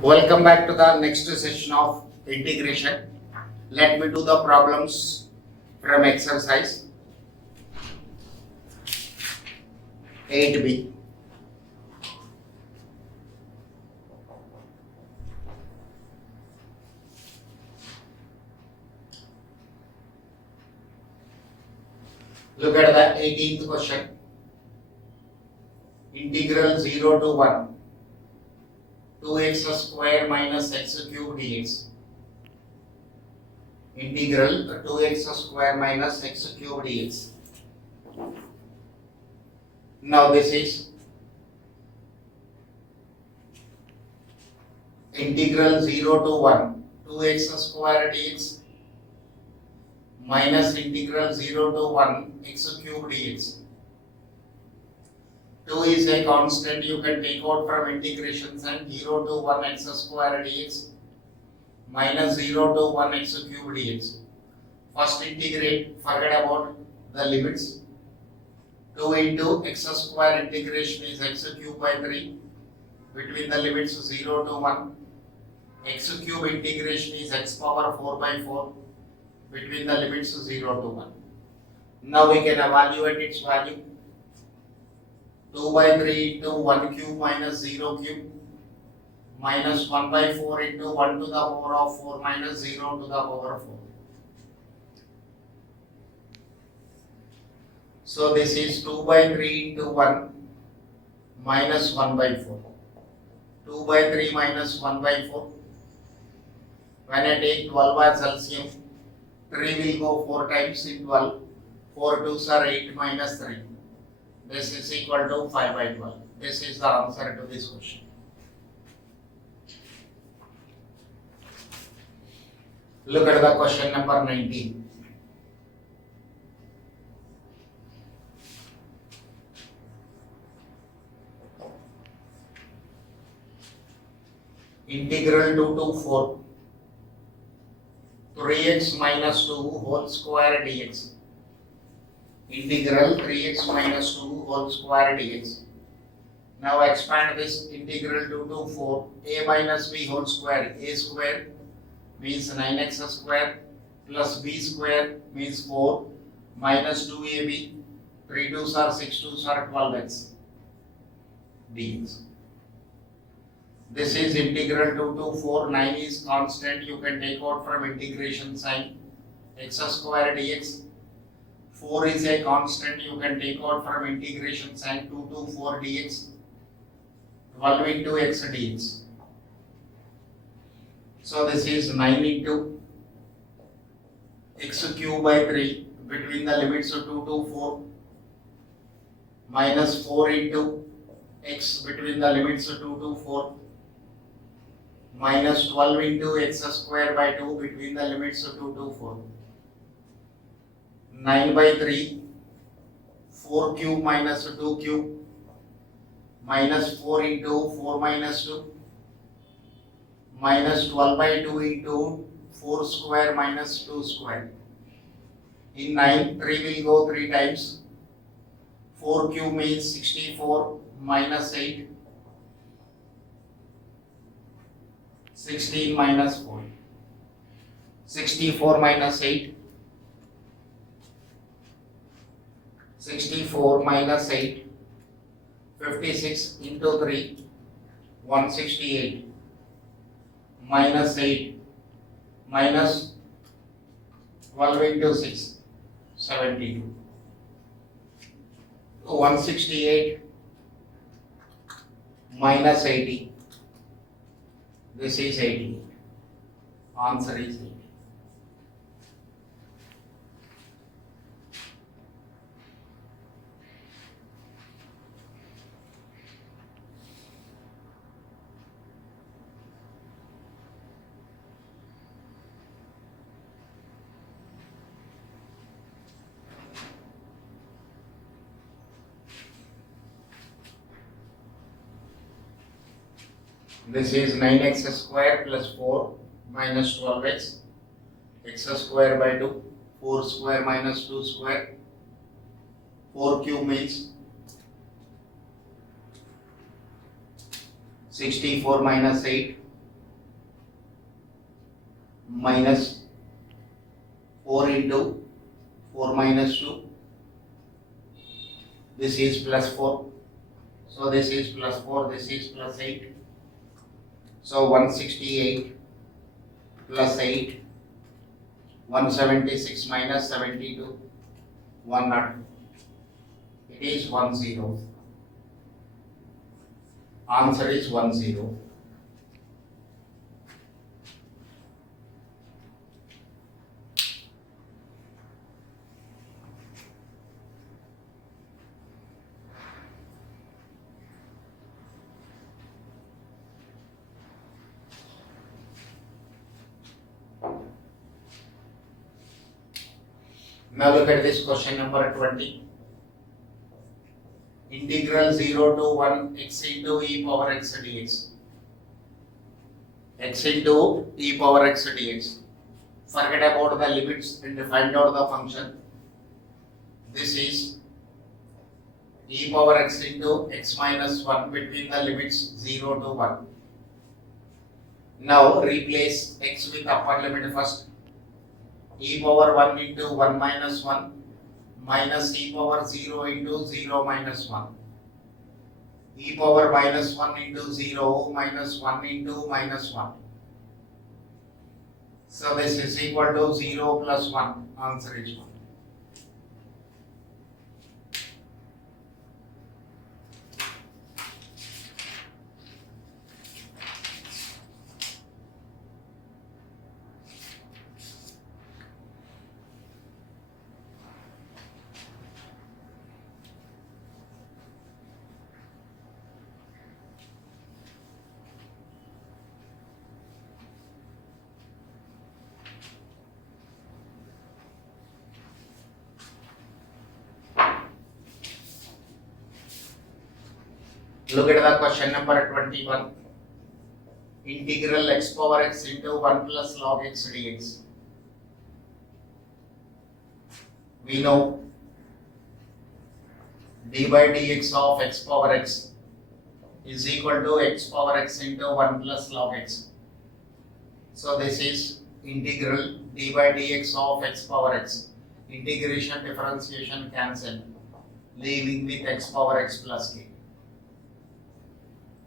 Welcome back to the next session of integration. Let me do the problems from exercise 8b. Look at the 18th question. Integral 0 to 1 2x square minus x cube dx. Integral 2x square minus x cube dx. Now this is integral 0 to 1 2x square dx minus integral 0 to 1 x cube dx. 2 is a constant, you can take out from integration sign. 0 to 1 x square dx minus 0 to 1 x cube dx. First integrate, forget about the limits. 2 into x square integration is x cube by 3 between the limits 0 to 1. X cube integration is x power 4 by 4 between the limits 0 to 1. Now we can evaluate its value. 2 by 3 into 1 cube minus 0 cube minus 1 by 4 into 1 to the power of 4 minus 0 to the power of 4. So this is 2 by 3 into 1 minus 1 by 4. 2 by 3 minus 1 by 4. When I take 12 as LCM, 3 will go 4 times in 12. 4 2s are 8 minus 3. This is equal to 5 by 12. This is the answer to this question. Look at the question number 19. Integral 2 to 4 3x minus 2 whole square dx. Integral 3x minus 2 whole square dx. Now expand this integral 2 to 4 a minus b whole square. A square means 9x square plus b square means 4 minus 2ab. 3 2s are 6 2s are 12x dx. This is integral 2 to 4. 9 is constant, you can take out from integration sign. X square dx. 4 is a constant, you can take out from integration sign. 2 to 4 dx. 12 into x dx. So this is 9 into x cube by 3 between the limits of 2 to 4 minus 4 into x between the limits of 2 to 4 minus 12 into x square by 2 between the limits of 2 to 4. 9 by 3, 4 cube minus 2 cube minus 4 into 4 minus 2 minus 12 by 2 into 4 square minus 2 square. In 9, 3 will go 3 times. 4 cube means 64 minus 8. 16 minus 4. 64 minus 8. 64 minus 8. 56 into 3. 168. Minus 8. Minus 12 into 6. 72. 168 minus 80. This is 80. Answer is 80. This is 9x square plus 4 minus 12x. X square by 2. 4 square minus 2 square. 4 cube means 64 minus 8. minus 4 into 4 minus 2. This is plus 4. So this is plus 4, this is plus 8. So 168 plus 8, 176 minus 72, 102. It is 10. Answer is 10. Now look at this question number 20. Integral 0 to 1 x into e power x dx. X into e power x dx. Forget about the limits and find out the function. This is e power x into x minus 1 between the limits 0 to 1. Now replace x with upper limit first. E power 1 into 1 minus 1 minus e power 0 into 0 minus 1. E power minus 1 into 0 minus 1 into minus 1. So this is equal to 0 plus 1. Answer is 1. Look at the question number 21. Integral x power x into 1 plus log x dx. We know d by dx of x power x is equal to x power x into 1 plus log x. So this is integral d by dx of x power x. Integration differentiation cancel, leaving with x power x plus k.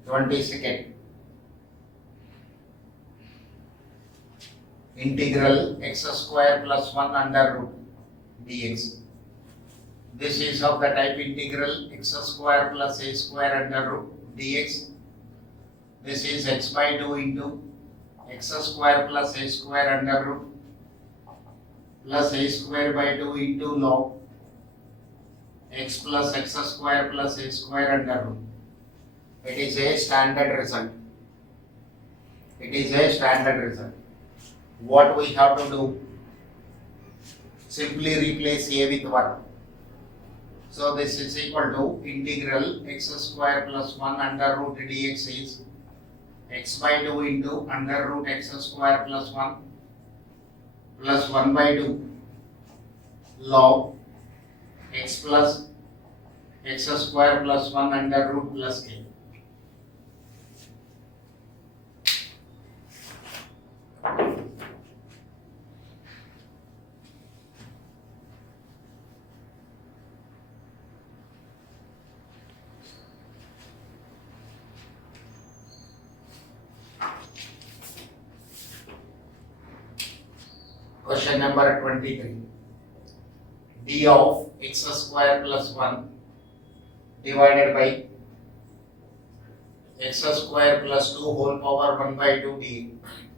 22nd. Integral x square plus 1 under root dx. This is of the type integral x square plus a square under root dx. This is x by 2 into x square plus a square under root plus a square by 2 into log x plus x square plus a square under root. It is a standard result. It is a standard result. What we have to do? Simply replace a with 1. So this is equal to integral x square plus 1 under root dx is x by 2 into under root x square plus 1 plus 1 by 2 log x plus x square plus 1 under root plus k. Question number 23. D of x square plus 1 divided by x square plus 2 whole power 1 by 2 d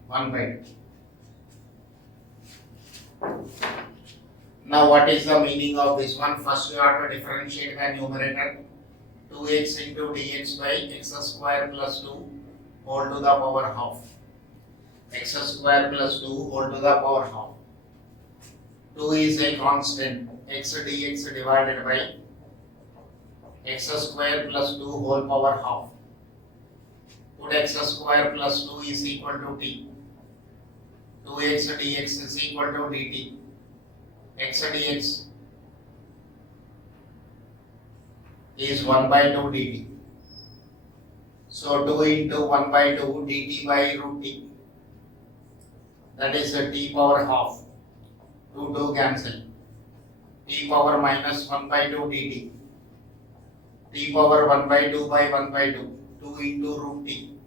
1 by 2. Now what is the meaning of this one? First you have to differentiate the numerator. 2x into dx by x square plus 2 whole to the power half. X square plus 2 whole to the power half. 2 is a constant, x dx divided by x square plus 2 whole power half. Put x square plus 2 is equal to t. 2x dx is equal to dt. X dx is 1 by 2 dt. So 2 into 1 by 2 dt by root t. that is t power half, 2 cancel, t power minus 1 by 2 dt, t power 1 by 2 by 1 by 2, 2 into root t,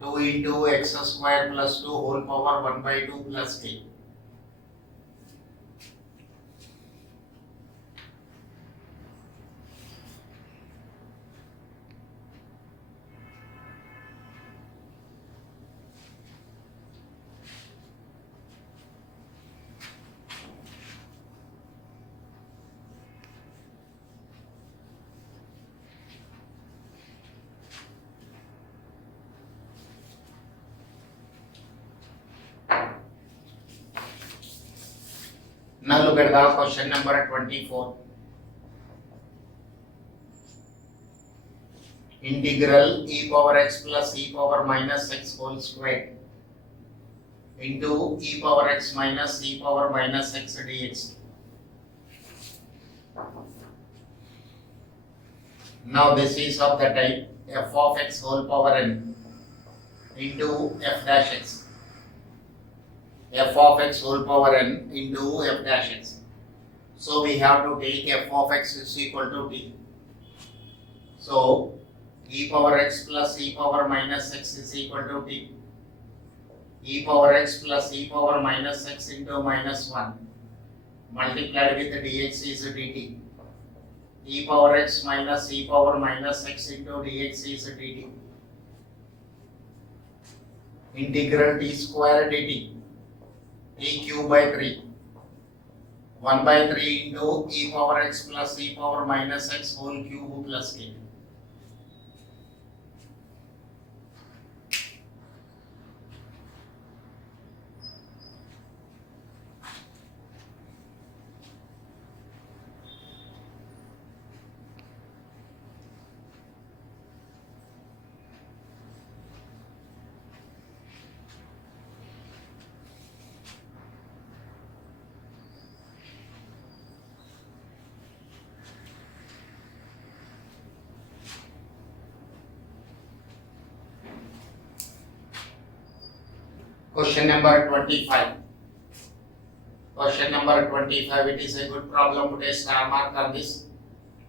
2 into x square plus 2 whole power 1 by 2 plus k. Now look at the question number 24. Integral e power x plus e power minus x whole square into e power x minus e power minus x dx. Now this is of the type f of x whole power n into f dash x. F of x whole power n into f dash x. So we have to take f of x is equal to t. So e power x plus e power minus x is equal to t. E power x plus e power minus x into minus 1 multiplied with dx is dt. E power x minus e power minus x into dx is dt. Integral t square dt. T cube by 3, 1 by 3 into e power x plus e power minus x whole cube plus k. Question number 25. Question number 25, it is a good problem. Put a star mark on this.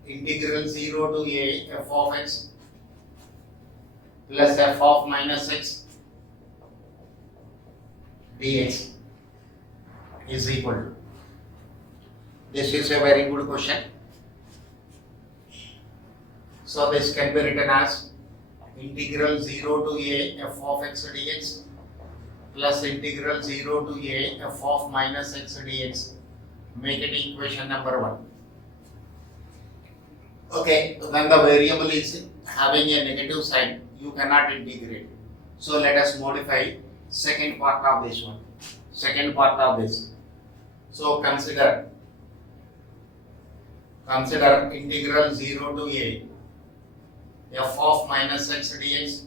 Integral 0 to a f of x plus f of minus x dx is equal to. This is a very good question. So this can be written as integral 0 to a f of x dx plus integral 0 to a f of minus x dx. Make it equation number 1. Okay, when the variable is having a negative sign, you cannot integrate. So let us modify second part of this one. Second part of this. So consider integral 0 to a f of minus x dx.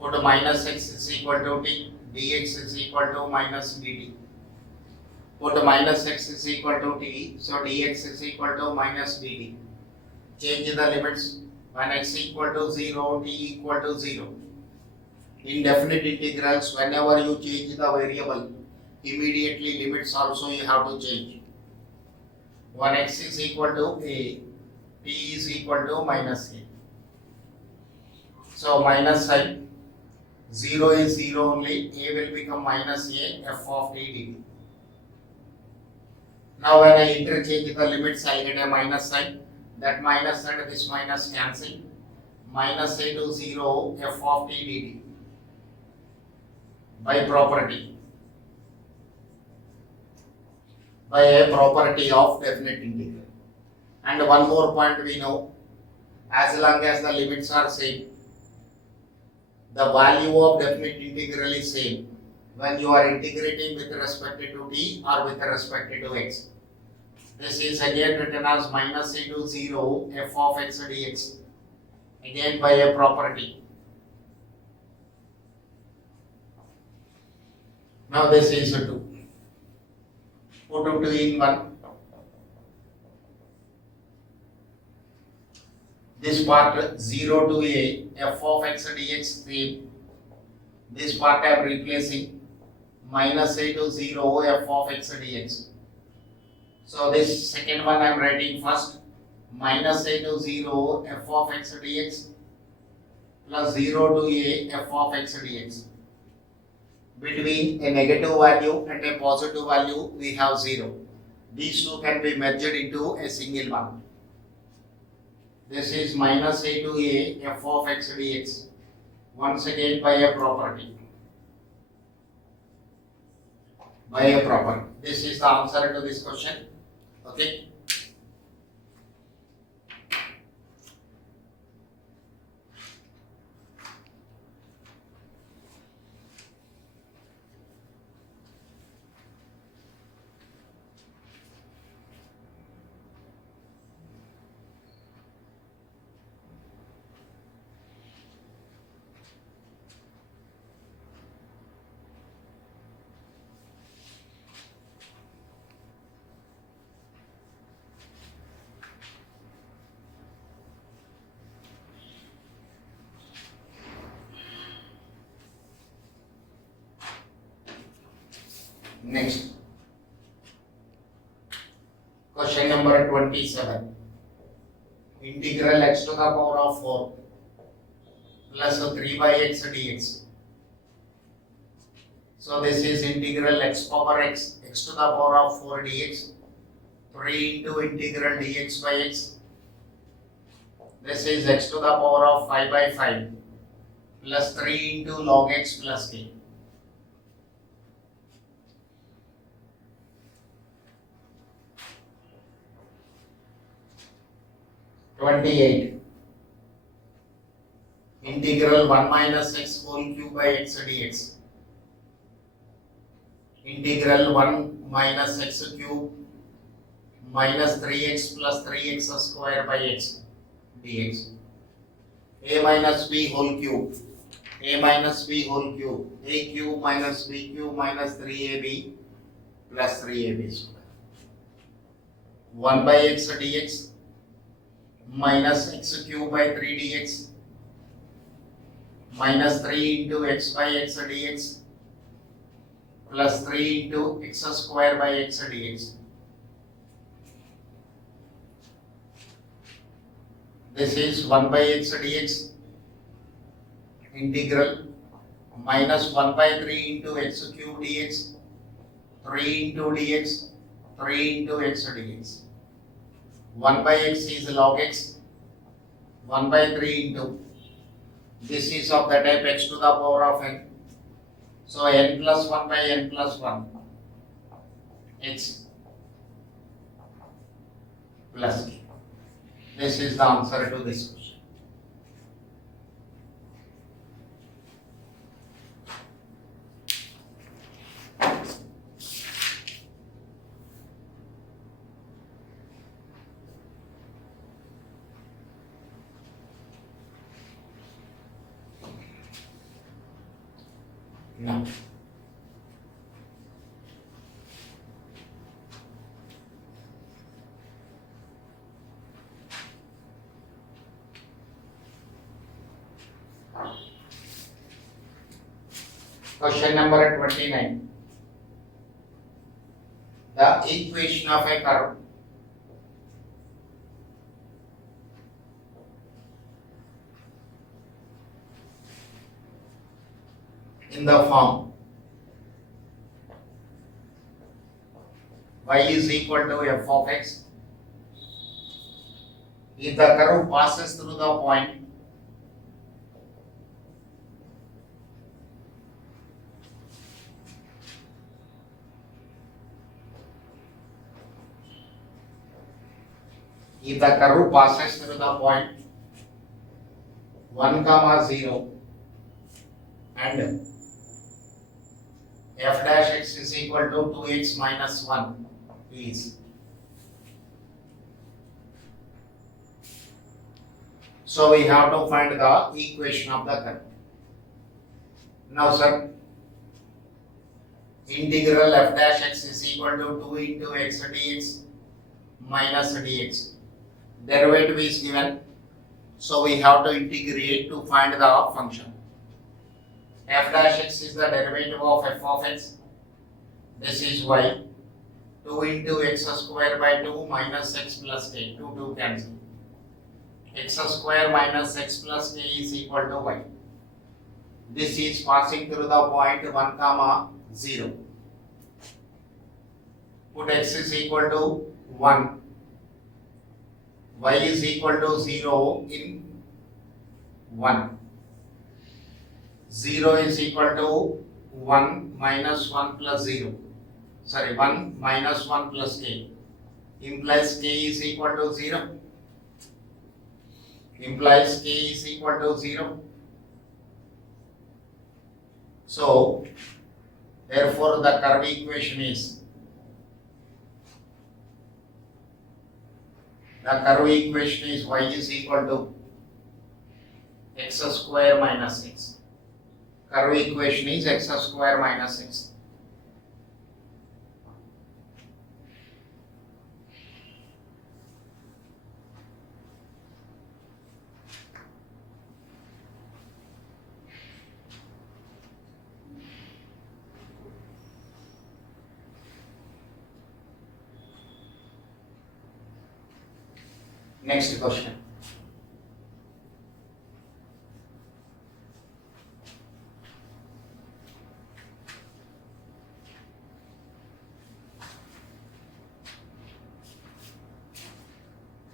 Put minus x is equal to t, dx is equal to minus dt. Put minus x is equal to t, so dx is equal to minus dt. Change the limits. When x equal to 0, t equal to 0. In definite integrals, whenever you change the variable, immediately limits also you have to change. When x is equal to a, t is equal to minus a. So minus sign. 0 is 0 only, a will become minus a, f of t dt. Now when I interchange the limits, I get a minus sign. That minus and this minus cancel. Minus a to 0, f of t dt. By property. By a property of definite integral. And one more point we know, as long as the limits are same, the value of definite integral is same when you are integrating with respect to t or with respect to x. This is again written as minus a to 0 f of x dx, again by a property. Now this is 2. Put 2 in 1. This part 0 to a f of x dx same. This part I am replacing minus a to 0 f of x dx. So this second one I am writing first, minus a to 0 f of x dx plus 0 to a f of x dx. Between a negative value and a positive value we have 0. These two can be merged into a single one. This is minus a to a f of x dx, once again by a property. By a property. This is the answer to this question. Okay. Next, question number 27. Integral x to the power of 4 plus 3 by x dx. So this is integral x power x to the power of 4 dx, 3 into integral dx by x. This is x to the power of 5 by 5 plus 3 into log x plus k. Integral 1 minus x whole cube by x dx. Integral 1 minus x cube minus 3x plus 3x square by x dx. A minus b whole cube. A minus b whole cube. A cube minus b cube minus 3ab plus 3ab square. 1 by x dx minus x cube by 3 dx minus 3 into x by x dx plus 3 into x square by x dx. This is 1 by x dx integral minus 1 by 3 into x cube dx, 3 into dx, 3 into x dx. 1 by x is log x, 1 by 3 into, this is of the type x to the power of n. So n plus 1 by n plus 1, x plus k. This is the answer to this question. Now, question number 29. The equation of a curve in the form y is equal to f of x. If the curve passes through the point if the curve passes through the point 1 comma 0 and f dash x is equal to 2x minus 1 is. So we have to find the equation of the curve. Now sir, integral f dash x is equal to 2 into x dx minus dx. Derivative is given, so we have to integrate to find the function. f dash x is the derivative of f of x. This is y. 2 into x square by 2 minus x plus k. 2 cancel. X square minus x plus k is equal to y. This is passing through the point 1 comma 0. Put x is equal to 1. Y is equal to 0 in 1. 0 is equal to 1 minus 1 plus 0. Sorry, 1 minus 1 plus k. Implies k is equal to 0. Implies k is equal to 0. So, therefore the curve equation is y is equal to x square minus x. Curve equation is x square minus x. Next question.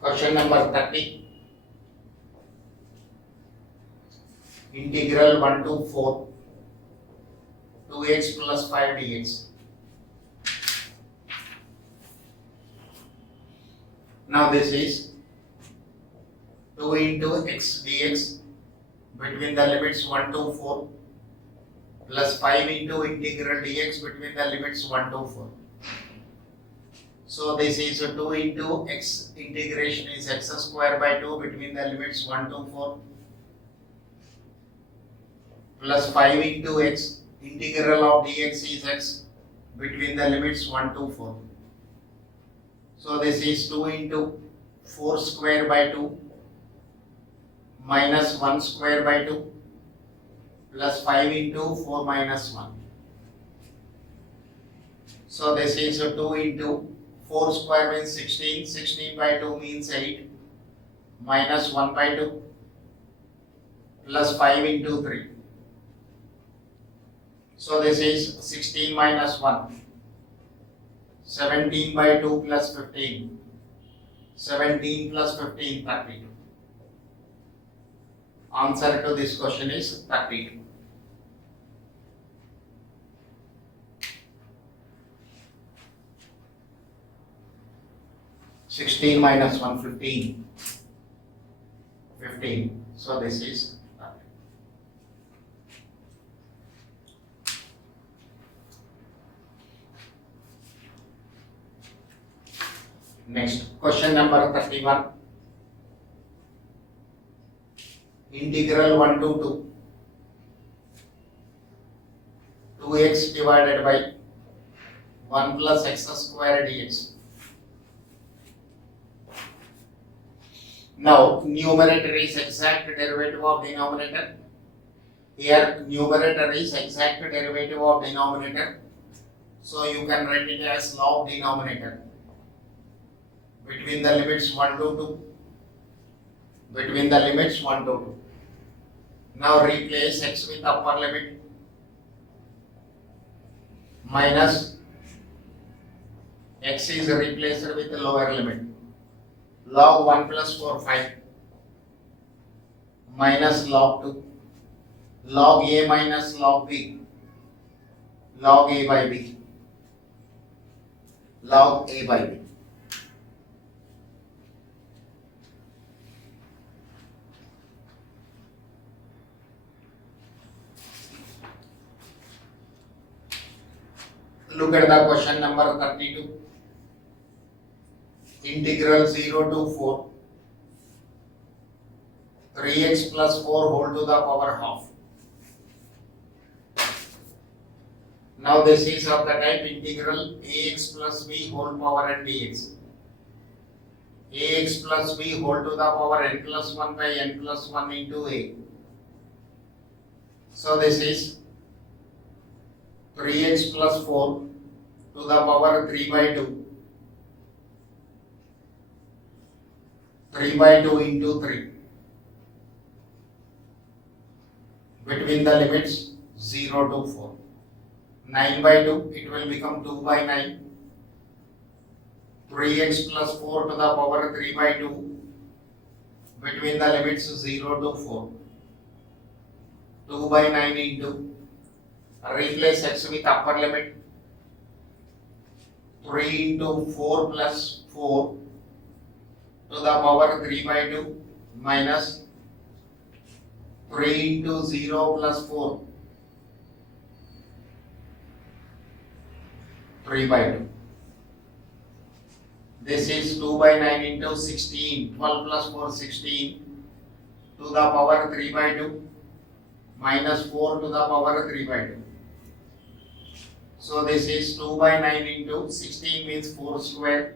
Question number 30. Integral 1 to 4 2x plus 5 dx. Now this is 2 into x dx between the limits 1 to 4 plus 5 into integral dx between the limits 1 to 4. So this is 2 into x integration is x square by 2 between the limits 1 to 4 plus 5 into x integral of dx is x between the limits 1 to 4. So this is 2 into 4 square by 2 minus 1 square by 2 plus 5 into 4 minus 1. So this is 2 into 4 square means 16, 16 by 2 means 8 minus 1 by 2 plus 5 into 3. So this is 16 minus 1, 17 by 2 plus 15, 17 plus 15, 32. Answer to this question is 32. Sixteen minus 1, 15. 15. So this is 30. Next, question number 31. Integral 1 to 2. 2x divided by 1 plus x square dx. Now, numerator is exact derivative of denominator. Here, numerator is exact derivative of denominator. So, you can write it as log denominator. Between the limits 1 to 2. Between the limits 1 to 2. Now, replace x with upper limit minus x is replaced with the lower limit. Log 1 plus 4, 5 minus log 2, log a minus log b, log a by b, log a by b. Look at the question number 32. Integral 0 to 4 3x plus 4 whole to the power half. Now this is of the type integral ax plus b whole power n dx. Ax plus b whole to the power n plus 1 by n plus 1 into a. So this is 3x plus 4 to the power 3 by 2. 3 by 2 into 3. Between the limits 0 to 4. 9 by 2, it will become 2 by 9. 3x plus 4 to the power 3 by 2. Between the limits 0 to 4. 2 by 9 into, replace x with upper limit. 3 into 4 plus 4 to the power 3 by 2 minus 3 into 0 plus 4, 3 by 2. This is 2 by 9 into 16, 12 plus 4, 16 to the power 3 by 2 minus 4 to the power 3 by 2. So this is 2 by 9 into 16 means 4 square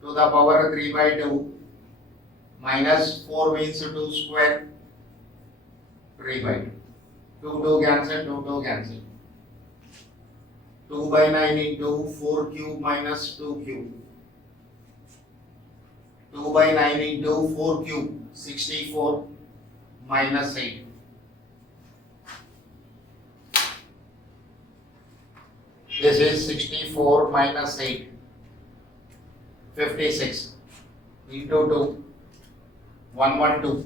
to the power 3 by 2 minus 4 means 2 square 3 by 2. 2 cancel, 2 cancel. 2 by 9 into 4 cube minus 2 cube. 2 by 9 into 4 cube, 64 minus 8. This is 64 minus 8, 56 into 2, 112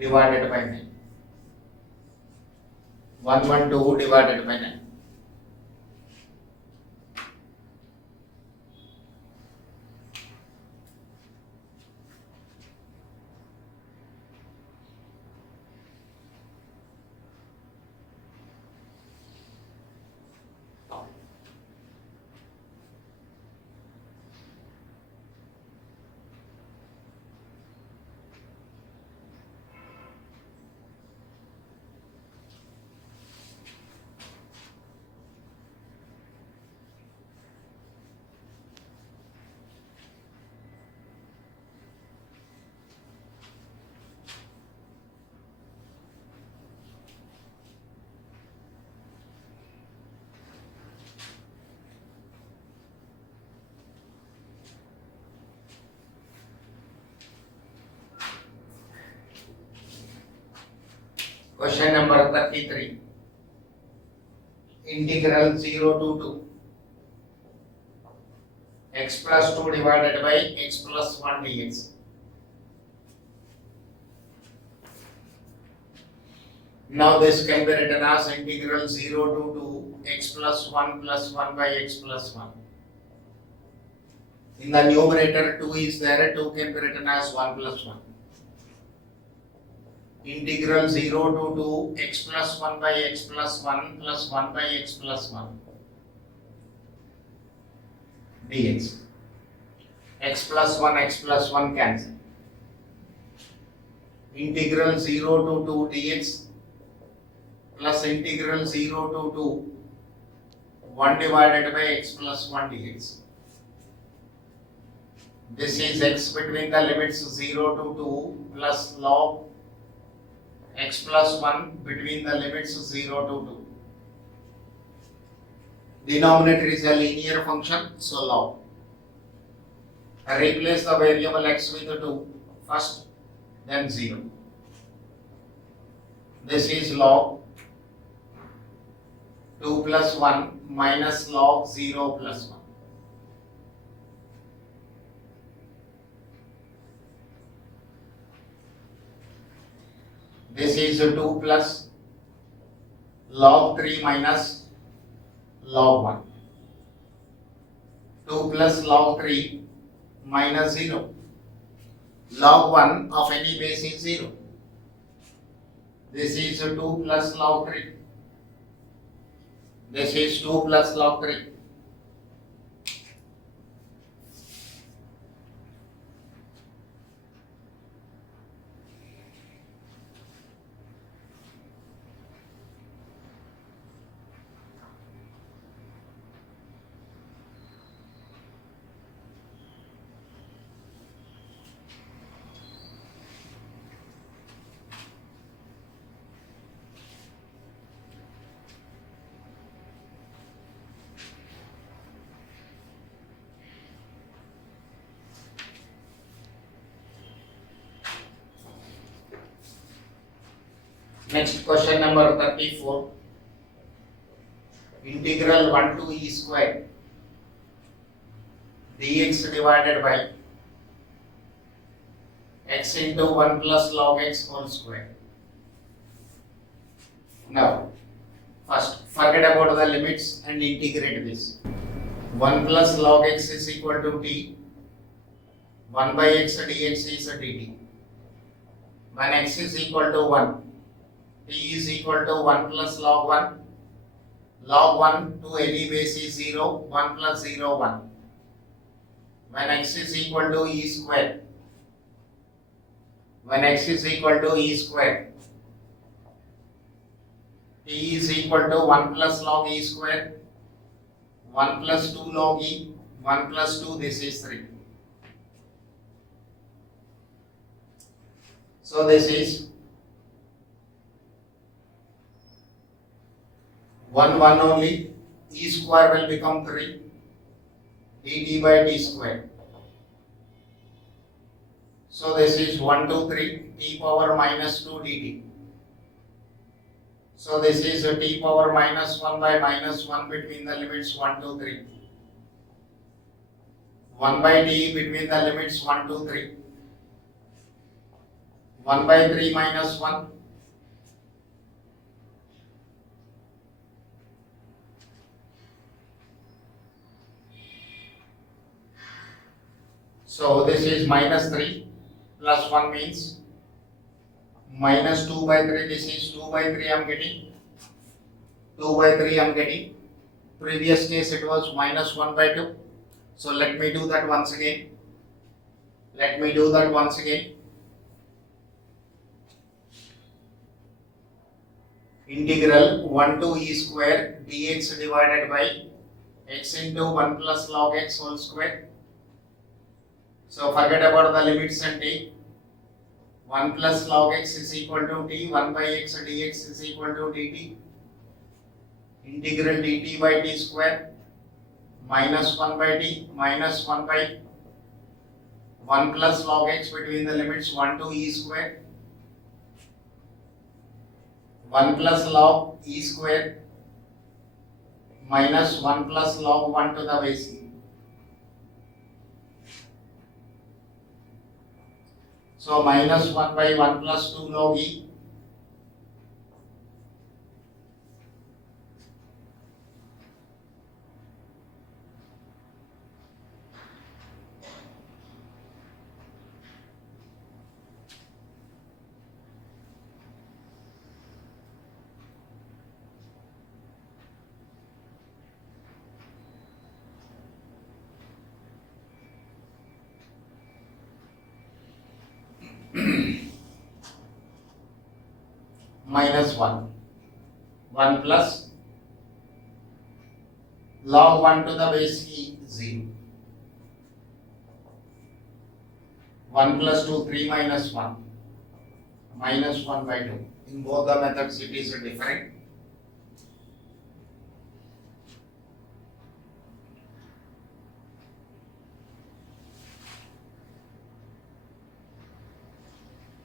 divided by 9. 112 divided by 9. Question number 33. Integral 0 to 2 x plus 2 divided by x plus 1 dx. Now this can be written as integral 0 to 2 x plus 1 by x plus 1. In the numerator 2 is there, 2 can be written as 1 plus 1. Integral 0 to 2 x plus 1 by x plus 1 by x plus 1 dx. X plus 1 cancel. Integral 0 to 2 dx plus integral 0 to 2 1 divided by x plus 1 dx. This is x between the limits 0 to 2 plus log x plus 1 between the limits 0 to 2. Denominator is a linear function, so log. Replace the variable x with 2 first, then 0. This is log 2 plus 1 minus log 0 plus 1. This is 2 plus log 3 minus log 1. 2 plus log 3 minus 0. Log 1 of any base is 0. This is 2 plus log 3. This is 2 plus log 3. Next question number 34. Integral 1 to e square dx divided by x into 1 plus log x whole square. Now, first forget about the limits and integrate this. 1 plus log x is equal to t. 1 by x dx is dt. When x is equal to 1, t is equal to 1 plus log 1. Log 1 to any base is 0, 1 plus 0, 1. When x is equal to e square, when x is equal to e square, t is equal to 1 plus log e square, 1 plus 2 log e, 1 plus 2, this is 3. So this is 1 only, e square will become 3, dt by t square. So this is 1 to 3, t power minus 2 dt. So this is t power minus 1 by minus 1 between the limits 1 to 3. 1 by t between the limits 1 to 3. 1 by 3 minus 1. So this is minus 3 plus 1 means minus 2 by 3. This is 2 by 3 I am getting. 2 by 3 I am getting. Previous case it was minus 1 by 2. So let me do that once again. Integral 1 to e square dx divided by x into 1 plus log x whole square. So forget about the limits and t. 1 plus log x is equal to t, 1 by x dx is equal to dt. Integral dt by t square minus 1 by t minus 1 by 1 plus log x between the limits 1 to e square. 1 plus log e square minus 1 plus log 1 to the base e. So minus 1 by 1 plus 2 log e. Minus 1. 1 plus log 1 to the base e 0. 1 plus 2, 3 minus 1. Minus 1 by 2. In both the methods it is different.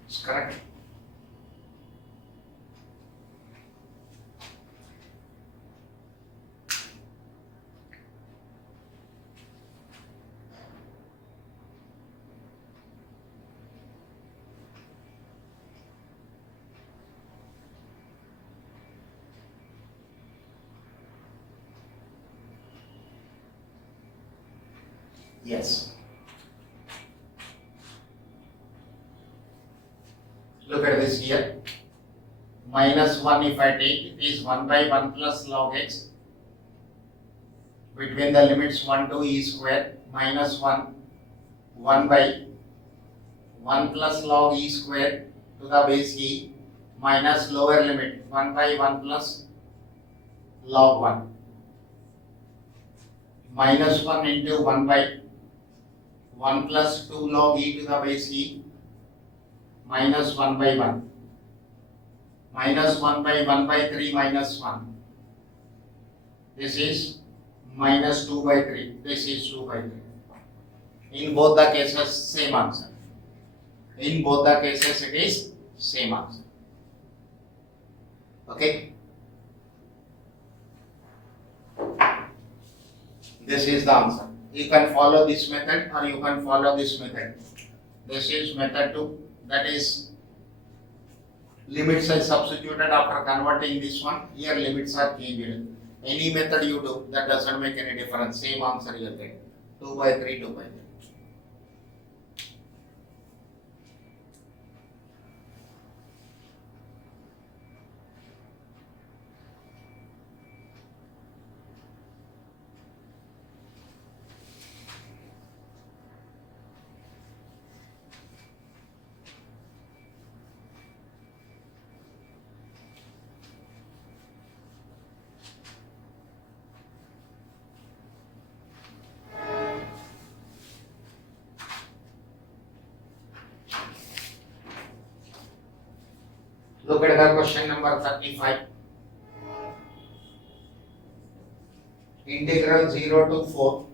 It's correct. Yes. Look at this here. Minus 1 if I take, it is 1 by 1 plus log x between the limits 1 to e square minus 1, 1 by 1 plus log e square to the base e minus lower limit 1 by 1 plus log 1 minus 1 into 1 by 1 plus 2 log e to the base e minus 1 by 1 minus 1 by 1 by 3 minus 1. This is minus 2 by 3. This is 2 by 3. In both the cases, same answer. In both the cases, it is same answer. Okay. This is the answer. You can follow this method or you can follow this method. This is method 2, that is limits are substituted after converting this one. Here limits are changed. Any method you do, that doesn't make any difference. Same answer you get. 2 by 3, 2 by 3. Look at the question number 35. Integral 0 to 4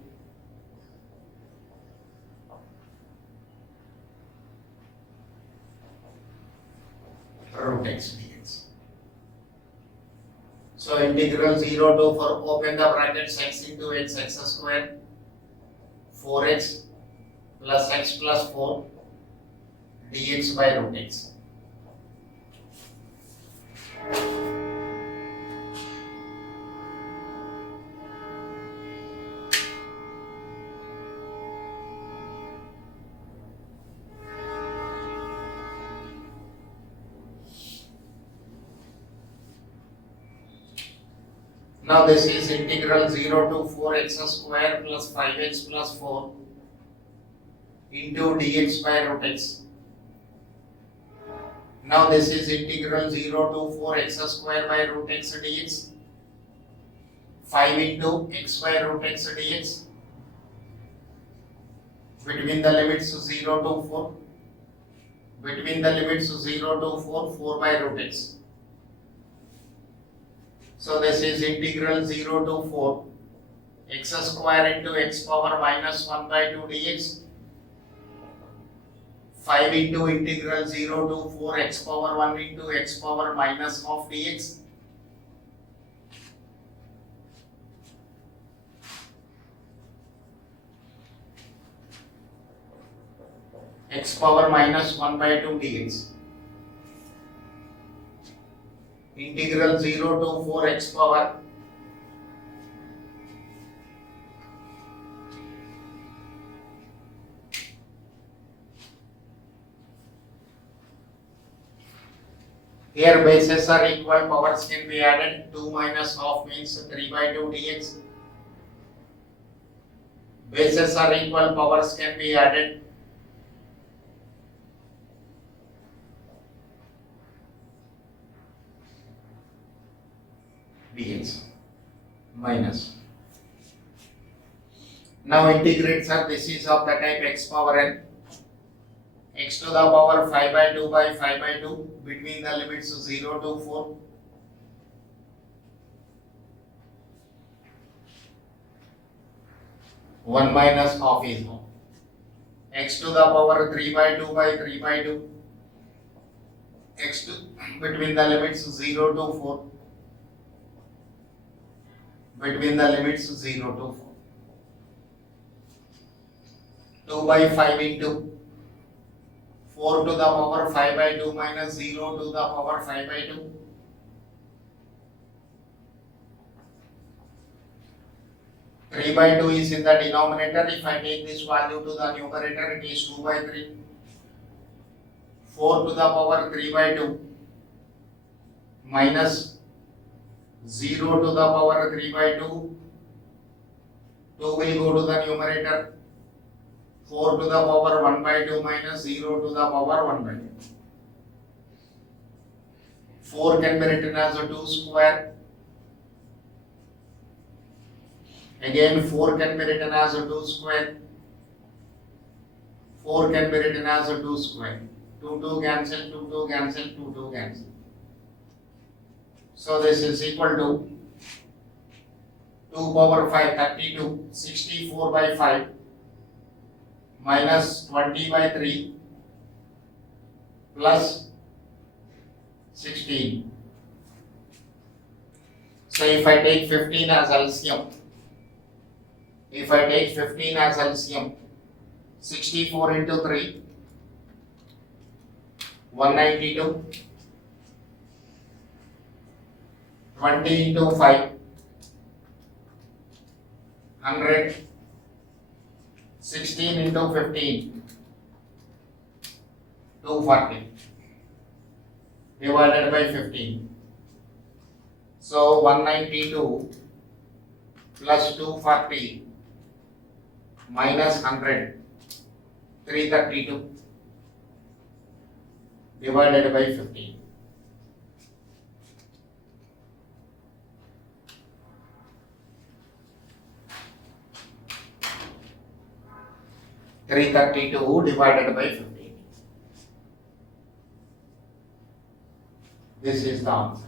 root x dx. So integral 0 to 4, open the brackets, x into x square, 4x plus x plus 4 dx by root x. Now this is integral 0 to 4x square plus 5x plus 4 into dx by root x. Now this is integral 0 to 4x square by root x dx, 5 into x by root x dx, between the limits 0 to 4, between the limits 0 to 4, 4 by root x. So this is integral 0 to 4 x square into x power minus 1 by 2 dx, 5 into integral 0 to 4 x power 1 into x power minus half dx, x power minus 1 by 2 dx, integral 0 to 4 x power here bases are equal, powers can be added, 2 minus half means 3 by 2 dx. Bases are equal, powers can be added, dx minus. Now integrate, sir, this is of the type x power n, x to the power 5 by 2 by 5 by 2 between the limits 0 to 4. One minus half is half. X to the power 3 by 2 by 3 by 2. X to between the limits 0 to 4. Between the limits 0 to 4. 2 by 5 into 4 to the power 5 by 2 minus 0 to the power 5 by 2. Three by 2 is in the denominator. If I take this value to the numerator, it is 2 by 3. 4 to the power 3 by 2 minus 0 to the power 3 by 2. 2 will go to the numerator. 4 to the power 1 by 2 minus 0 to the power 1 by 2. 4 can be written as a 2 square. Again 4 can be written as a 2 square. 4 can be written as a 2 square. 2 cancel, 2 cancel, 2 cancel. So this is equal to 2 power 5, 32, 64 by 5 minus 20 by 3 plus 16. So if I take 15 as LCM, 64 into 3, 192, 20 into 5, 100, 16 into 15, 240, divided by 15. So 192 plus 240 minus 100, 332, divided by 15. Divided by 15. This is the answer.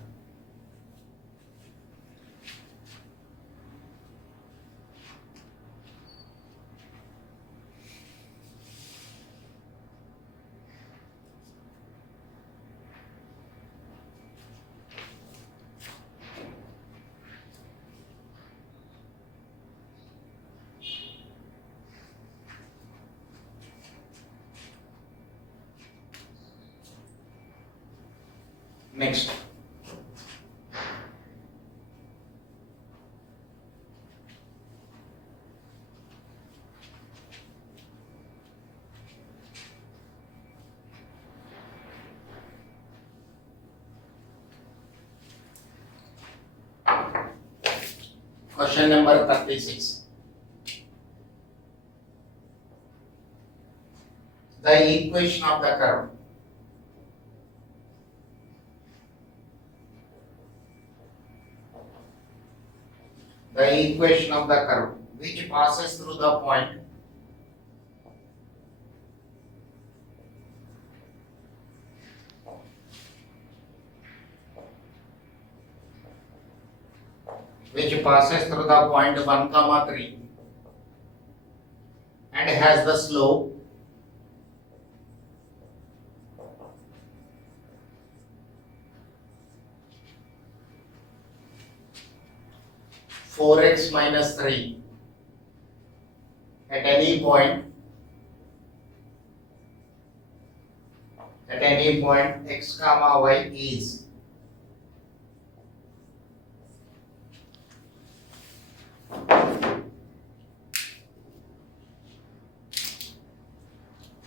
Next. Question number 36. The equation of the curve. The equation of the curve which passes through the point one comma 3 and has the slope 4x minus 3 at any point x comma y is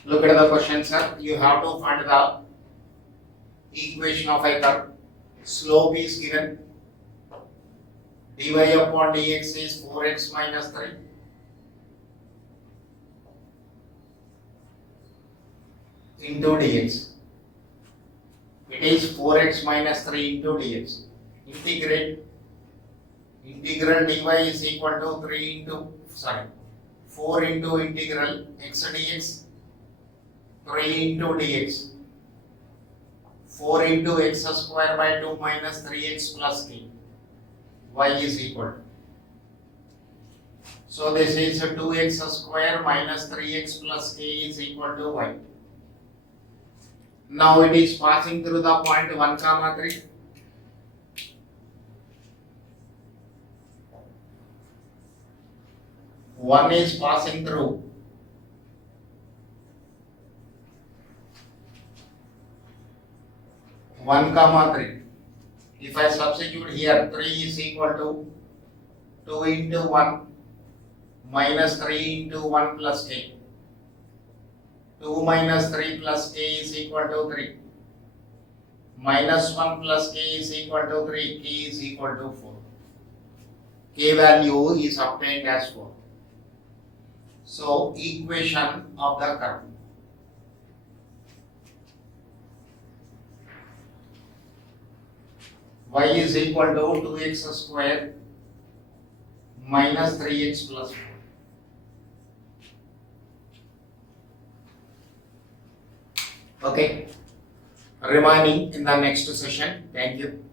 look at the question, sir. You have to find the equation of a curve. Slope is given. dy upon dx is 4x minus 3. Into dx. It is 4x minus 3 into dx. Integral dy is equal to 4 into integral x dx, 3 into dx, 4 into x square by 2 minus 3x plus k, y is equal. So this is 2x square minus 3x plus k is equal to y. Now it is passing through the point 1 comma 3. One is passing through 1 comma 3. If I substitute here, 3 is equal to 2 into 1 minus 3 into 1 plus k. 2 minus 3 plus k is equal to 3. Minus 1 plus k is equal to 3. K is equal to 4. K value is obtained as 4. So, equation of the curve. Y is equal to 2x square minus 3x plus 4. Okay. Remaining in the next session. Thank you.